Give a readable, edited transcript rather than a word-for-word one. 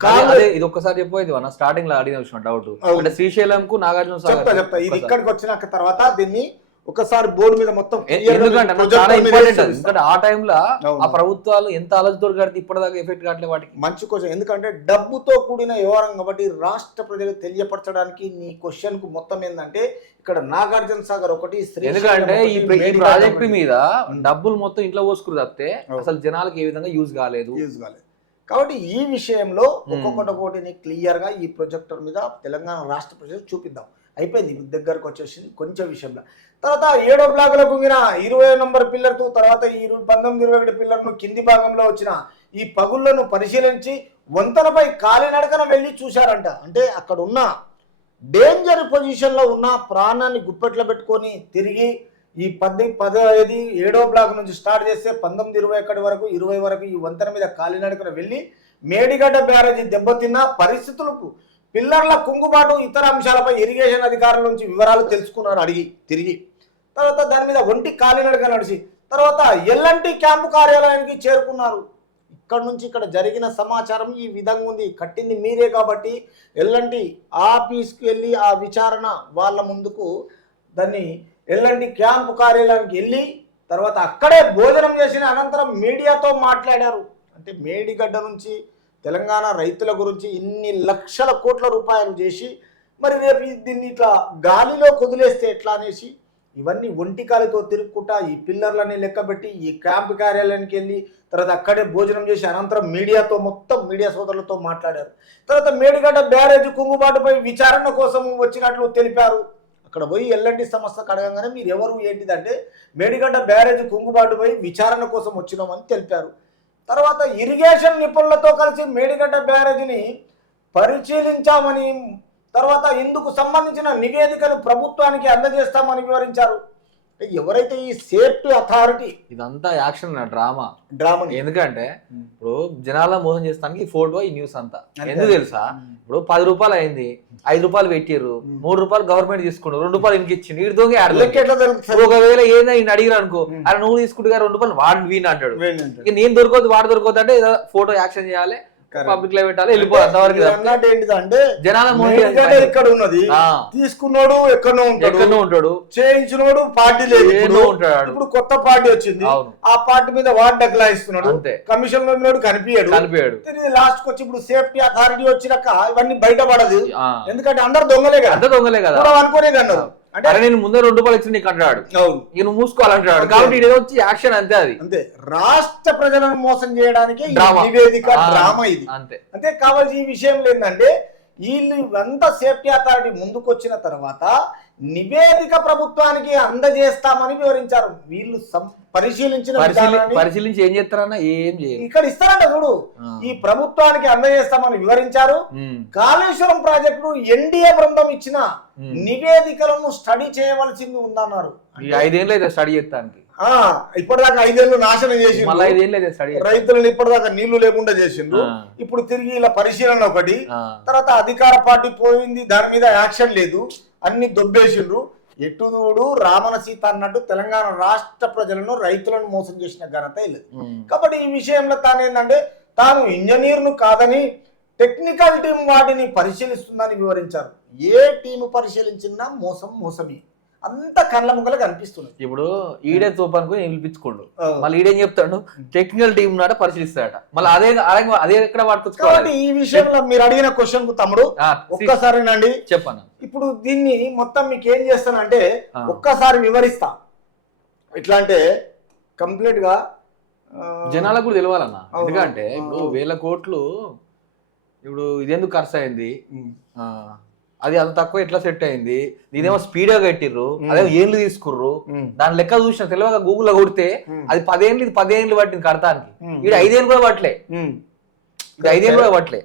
అదే ఇది ఒక్కసారి చెప్పేది అన్న స్టార్టింగ్ లో అడిగిన విషయం డౌట్ అంటే శ్రీశైలం కు నాగార్జున సాగర్ చెప్తా ఇది ఇక్కడికి వచ్చినాక తర్వాత దీన్ని ఒకసారి బోర్డు మీద మొత్తం ఎందుకంటే చాలా ఇంపార్టెంట్ ఎందుకంటే ఆ టైంలో ఆ ప్రభుత్వాలు ఎంత ఆలోచనతో కడితే ఇప్పటిదాకా ఎఫెక్ట్ కావట్లేదు వాటికి మంచి క్వశ్చన్ ఎందుకంటే డబ్బుతో కూడిన వ్యవహారం కాబట్టి రాష్ట్ర ప్రజలకు తెలియపరచడానికి నీ క్వశ్చన్ కు మొత్తం ఏంటంటే ఇక్కడ నాగార్జున సాగర్ ఒకటి ఎందుకంటే ఈ ప్రాజెక్ట్ మీద డబ్బులు మొత్తం ఇంట్లో పోసుకుని తప్పితే అసలు జనాలకు ఏ విధంగా యూజ్ కాలేదు కాబట్టి ఈ విషయంలో ఒక్కొక్కటి క్లియర్ గా ఈ ప్రొజెక్టర్ మీద తెలంగాణ రాష్ట్ర ప్రజలు చూపిద్దాం అయిపోయింది దగ్గరకు వచ్చేసింది కొంచెం విషయంలో తర్వాత 7వ బ్లాక్లో కుంగిన 20 నంబర్ పిల్లర్తో తర్వాత ఈ 19-21 పిల్లర్ను కింది భాగంలో వచ్చిన ఈ పగుళ్లను పరిశీలించి వంతెనపై కాలినడకన వెళ్ళి చూశారంట అంటే అక్కడ ఉన్న డేంజర్ పొజిషన్లో ఉన్న ప్రాణాన్ని గుప్పెట్లో పెట్టుకొని తిరిగి ఈ 7వ బ్లాక్ నుంచి స్టార్ట్ చేస్తే 19-21 వరకు 20 వరకు ఈ వంతెన మీద కాలినడకన వెళ్ళి మేడిగడ్డ బ్యారేజీ దెబ్బతిన్న పరిస్థితులకు పిల్లర్ల కుంగుబాటు ఇతర అంశాలపై ఇరిగేషన్ అధికారుల నుంచి వివరాలు తెలుసుకున్నారు అడిగి తిరిగి తర్వాత దాని మీద ఒంటి కాలినడక నడిచి తర్వాత ఎల్ఎన్టీ క్యాంపు కార్యాలయానికి చేరుకున్నారు ఇక్కడ నుంచి ఇక్కడ జరిగిన సమాచారం ఈ విధంగా ఉంది కట్టింది మీరే కాబట్టి ఎల్ఎన్టీ ఆఫీస్కి వెళ్ళి ఆ విచారణ వాళ్ళ ముందుకు దాన్ని ఎల్ఎన్టీ క్యాంపు కార్యాలయానికి వెళ్ళి తర్వాత అక్కడే భోజనం చేసిన అనంతరం మీడియాతో మాట్లాడారు అంటే మేడిగడ్డ నుంచి తెలంగాణ రైతుల గురించి ఇన్ని లక్షల కోట్ల రూపాయలు చేసి మరి రేపు దీన్ని ఇట్లా గాలిలో కుదిలేస్తే ఎట్లా అనేసి ఇవన్నీ ఒంటికాలితో తిరుక్కుంటా ఈ పిల్లర్లని లెక్కబెట్టి ఈ క్యాంపు కార్యాలయానికి వెళ్ళి తర్వాత అక్కడే భోజనం చేసి అనంతరం మీడియాతో మొత్తం మీడియా సోదరులతో మాట్లాడారు తర్వాత మేడిగడ్డ బ్యారేజ్ కుంగుబాటుపై విచారణ కోసం వచ్చినట్లు తెలిపారు అక్కడ పోయి ఎల్ఎన్టీ సంస్థకు అడగంగానే మీరు ఎవరు ఏంటిదంటే మేడిగడ్డ బ్యారేజ్ కుంగుబాటుపై విచారణ కోసం వచ్చినామని తెలిపారు తర్వాత ఇరిగేషన్ నిపుణులతో కలిసి మేడిగడ్డ బ్యారేజీని పరిశీలించామని తర్వాత ఇందుకు సంబంధించిన నివేదికను ప్రభుత్వానికి అందజేస్తామని వివరించారు ఎవరైతే ఈ సేఫ్టీ అథారిటీ ఇదంతా యాక్షన్ డ్రామా ఎందుకంటే ఇప్పుడు జనాల మోసం చేస్తానికి ఈ ఫోటో ఈ న్యూస్ అంతా ఎందుకు తెలుసా ఇప్పుడు 10 రూపాయలు అయింది 5 రూపాయలు పెట్టిర్రు 3 రూపాయలు గవర్నమెంట్ తీసుకుంటారు 2 రూపాయలు ఇంక ఇచ్చింది వీడితోకి ఒకవేళ ఏదైనా ఈయన అడిగిరు అనుకో అరే నువ్వు తీసుకుంటే 2 రూపాయలు వాడు వీని అంటాడు ఇక నేను దొరకదు వాడు దొరకదు అంటే ఫోటో యాక్షన్ చేయాలి పబ్లిక్ లో పెట్టాలి వెళ్ళిపోవాలి అంతవరకు ఏంటిదంటే జనాల ఇక్కడ ఉన్నది తీసుకున్నాడు ఎక్కడో ఉంటాడు చేయించినోడు పార్టీ లేదు ఉంటాడు ఇప్పుడు కొత్త పార్టీ వచ్చింది ఆ పార్టీ మీద వాడు డగ్లాయిస్తున్నాడు కమిషన్ లో ఉన్నాడు కనిపించాడు లాస్ట్ కి వచ్చి ఇప్పుడు సేఫ్టీ అథారిటీ వచ్చినాక ఇవన్నీ బయటపడదు ఎందుకంటే అందరు దొంగలే కదా అనుకునే కన్నారు అంటే నేను ముందే 2 రూపాయలు ఇచ్చి నీకు అంటాడు ఇక నువ్వు మూసుకోవాలంటాడు కాబట్టి ఇది వచ్చి యాక్షన్ అంతే అది అంతే రాష్ట్ర ప్రజలను మోసం చేయడానికి నివేదిక డ్రామా ఇది అంతే కావాల్సి ఈ విషయంలో ఏంటంటే వీళ్ళు అంతా సేఫ్టీ అథారిటీ ముందుకు వచ్చిన తర్వాత నివేదిక ప్రభుత్వానికి అందజేస్తామని వివరించారు వీళ్ళు పరిశీలించి ఏం చేస్తారన్నా ఏం చేయాలి ఇక్కడ ఇస్తారంట చూడు ఈ ప్రభుత్వానికి అందజేస్తామని వివరించారు కాళేశ్వరం ప్రాజెక్టు ఎన్డీఏ బృందం ఇచ్చిన నివేదికలను స్టడీ చేయవలసింది ఉందన్నారు 5 ఏళ్ళు అయితే స్టడీ చేస్తానికి ఇప్పటిదాకా 5 ఏళ్ళు నాశనం చేసి రైతులను ఇప్పటిదాకా నీళ్లు లేకుండా చేసిండ్రు ఇప్పుడు తిరిగి ఇలా పరిశీలన ఒకటి తర్వాత అధికార పార్టీ పోయింది దాని మీద యాక్షన్ లేదు అన్ని దొబ్బేసిండ్రు ఎటుదూడు రామన సీత అన్నట్టు తెలంగాణ రాష్ట్ర ప్రజలను రైతులను మోసం చేసిన ఘనత లేదు కాబట్టి ఈ విషయంలో తాను ఏంటంటే తాను ఇంజనీర్ను కాదని టెక్నికల్ టీం వాటిని పరిశీలిస్తుందని వివరించారు ఏ టీము పరిశీలించినా మోసమే అంత కళ్ళ ముక్కలు కనిపిస్తుంది ఇప్పుడు ఈడే తోపనుకుని పిలిపించుకోండు మళ్ళీ ఈడేం చెప్తాడు టెక్నికల్ టీం నాట పరిశీలిస్తాడట మళ్ళీ అదే ఎక్కడ వాడుకోవాలి ఈ విషయంలో మీరు అడిగిన క్వశ్చన్ కు తమ్ముడు ఒక్కసారినండి చెప్పను ఇప్పుడు దీన్ని మొత్తం మీకు ఏం చేస్తానంటే ఒక్కసారి వివరిస్తా ఎట్లా అంటే కంప్లీట్ గా జనాలకు కూడా తెలియాలన్నా ఎందుకంటే ఇప్పుడు 1000 కోట్లు ఇప్పుడు ఇదెందుకు ఖర్చు అయింది అది అంత తక్కువ ఎట్లా సెట్ అయింది ఇదేమో స్పీడ్ గా కట్టిర్రు అదే ఏళ్ళు తీసుకుర్రు దాని లెక్క చూసిన తెలియక గూగుల్ లో కొడితే అది 10 ఏళ్ళు ఇది 10 ఏళ్ళు పట్టింది కడతానికి ఇది 5 ఏళ్ళు కూడా పట్టలే ఇది 5 ఏళ్ళు కూడా పట్టలే